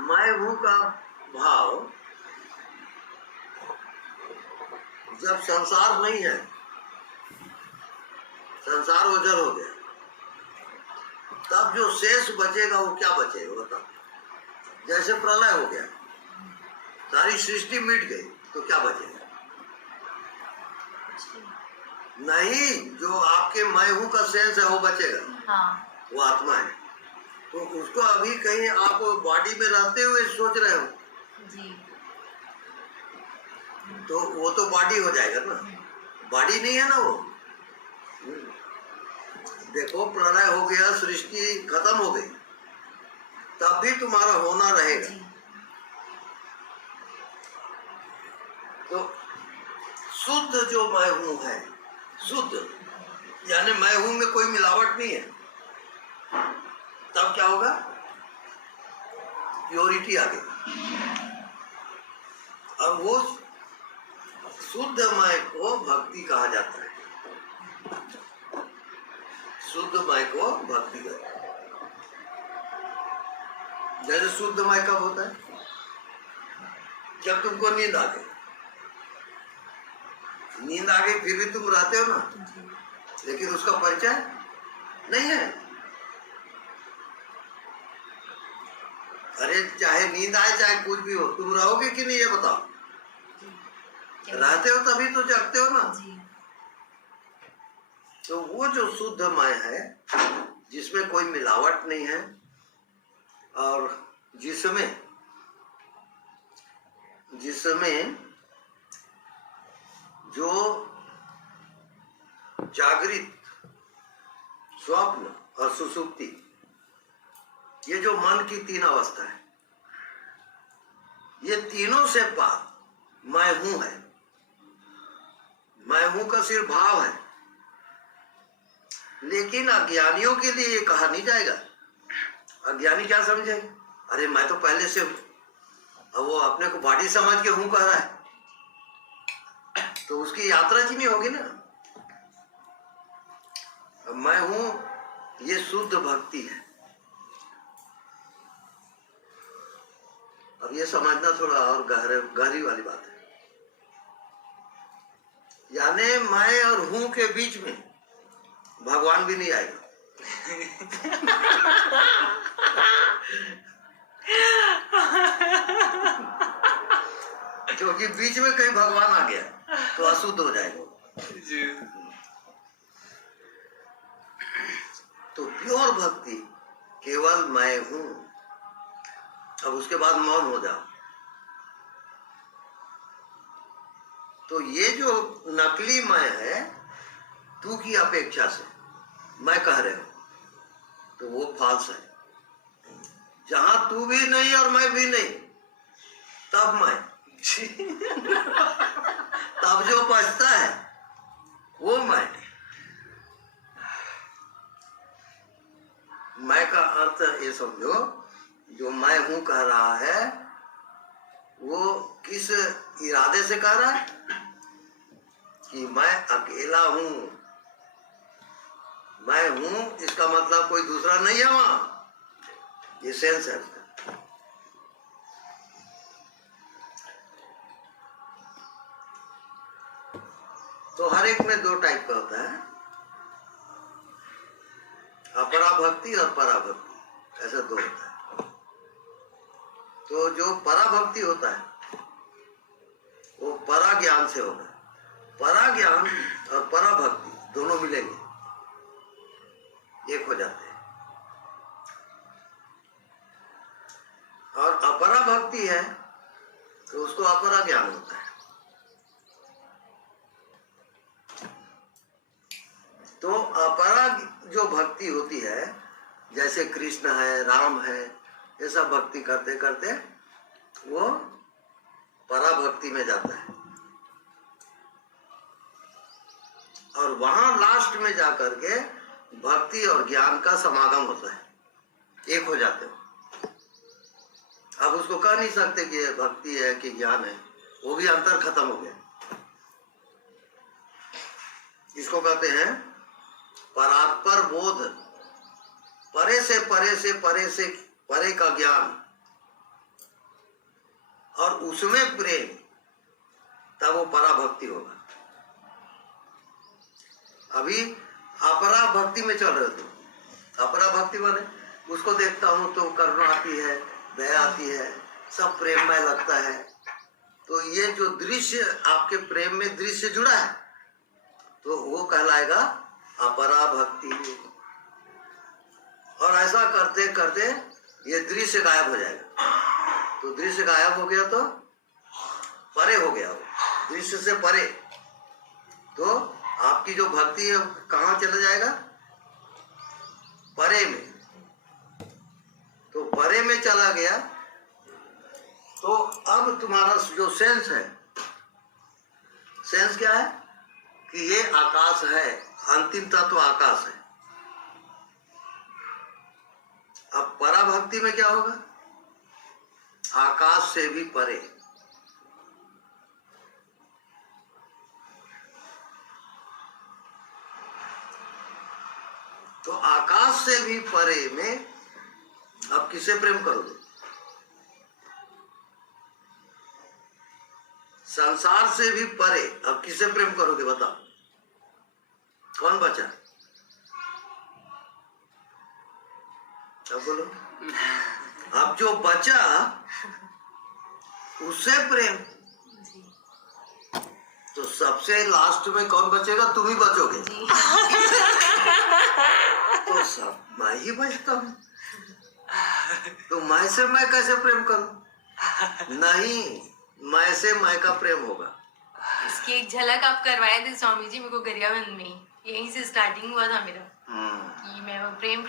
मैं हूं का भाव जब संसार नहीं है, संसार ओझल हो गया, तब जो शेष बचेगा वो क्या बचेगा बताओ। जैसे प्रलय हो गया, सारी सृष्टि मिट गई, तो क्या बचेगा? नहीं, जो आपके मैं हूं का सेंस है वो बचेगा। हाँ। वो आत्मा है, तो उसको अभी कहीं आप बॉडी में रहते हुए सोच रहे हो जी, तो वो तो बॉडी हो जाएगा ना, बॉडी नहीं है ना वो। देखो प्रलय हो गया, सृष्टि खत्म हो गई, तब भी तुम्हारा होना रहेगा। तो शुद्ध जो मैं हूं है, शुद्ध यानी मैं हूं में कोई मिलावट नहीं है, तब क्या होगा? प्योरिटी आ गई। अब वो शुद्ध मैं को भक्ति कहा जाता है। शुद्ध मैं को भक्ति कहते हैं। जैसे शुद्ध मैं कब होता है? जब तुमको नींद आ गई, नींद आ गई फिर भी तुम रहते हो ना, लेकिन उसका परिचय नहीं है। अरे चाहे नींद आए चाहे कुछ भी हो, तुम रहोगे कि नहीं ये बताओ? रहते हो तभी तो जगते हो ना। तो वो जो शुद्ध मैं है, जिसमें कोई मिलावट नहीं है, और जिसमें जो जागृत, स्वप्न और सुषुप्ति, ये जो मन की तीन अवस्था है, ये तीनों से पार मैं हूं है। मैं हूं का सिर्फ भाव है, लेकिन अज्ञानियों के लिए ये कहा नहीं जाएगा। अज्ञानी क्या समझे? अरे मैं तो पहले से हूं, अब वो अपने को बॉडी समझ के हूं कह रहा है, तो उसकी यात्रा ही नहीं होगी ना। मैं हूं ये शुद्ध भक्ति है। अब ये समझना थोड़ा और गहरी वाली बात है। यानी मैं और हूं के बीच में भगवान भी नहीं आएगा। क्योंकि बीच में कहीं भगवान आ गया तो अशुद्ध हो जाएगा जी। तो प्योर भक्ति केवल मैं हूं। अब उसके बाद मौन हो जाओ। तो ये जो नकली मैं है, तू की अपेक्षा से मैं कह रहे हो, तो वो फॉल्स है। जहां तू भी नहीं और मैं भी नहीं, तब मैं तब जो बचता है वो मैं का अर्थ ये समझो, जो मैं हूं कह रहा है वो किस इरादे से कह रहा है? कि मैं अकेला हूं। मैं हूं इसका मतलब कोई दूसरा नहीं है वहां, ये सेंस है उसका। तो हर एक में दो टाइप का होता है, अपरा भक्ति और पराभक्ति, ऐसा दो होता है। तो जो पराभक्ति होता है वो परा ज्ञान से होगा। परा ज्ञान और पराभक्ति दोनों मिलेंगे, एक हो जाते हैं। और अपरा भक्ति है तो उसको अपरा ज्ञान होता है। तो अपरा जो भक्ति होती है, जैसे कृष्ण है, राम है, ये सब भक्ति करते करते वो पराभक्ति में जाता है, और वहां लास्ट में जाकर के भक्ति और ज्ञान का समागम होता है, एक हो जाते हो। अब उसको कह नहीं सकते कि भक्ति है कि ज्ञान है, वो भी अंतर खत्म हो गया। इसको कहते हैं परात्पर बोध, परे से परे से परे से परे का ज्ञान, और उसमें प्रेम, तब वो पराभक्ति होगा। अभी अपरा भक्ति में चल रहे हो तुम। अपरा भक्ति माने उसको देखता हूं तो करुणा आती है, दया आती है, सब प्रेममय लगता है। तो ये जो दृश्य आपके प्रेम में दृश्य जुड़ा है, तो वो कहलाएगा अपरा भक्ति। और ऐसा करते करते ये दृश्य गायब हो जाएगा। तो दृश्य गायब हो गया तो परे हो गया, वो दृश्य से परे। तो आपकी जो भक्ति है कहाँ चला जाएगा? परे में। तो परे में चला गया तो अब तुम्हारा जो सेंस है, सेंस क्या है कि ये आकाश है, अंतिमता तो आकाश है। अब पराभक्ति में क्या होगा? आकाश से भी परे। तो आकाश से भी परे में अब किसे प्रेम करोगे? संसार से भी परे अब किसे प्रेम करोगे? बताओ, कौन बचा? अब बोलो। अब जो बचा उससे प्रेम। तो सबसे लास्ट में कौन बचेगा? तुम ही बचोगे। तो सब मैं ही बचता हूं, तो मैं से मैं कैसे प्रेम करूं? नहीं, मैं से मैं का प्रेम होगा। इसकी एक झलक आप करवाए थे स्वामी जी मेरे को गरियाबंद में, यहीं से स्टार्टिंग हुआ था मेरा कि मैं प्रेम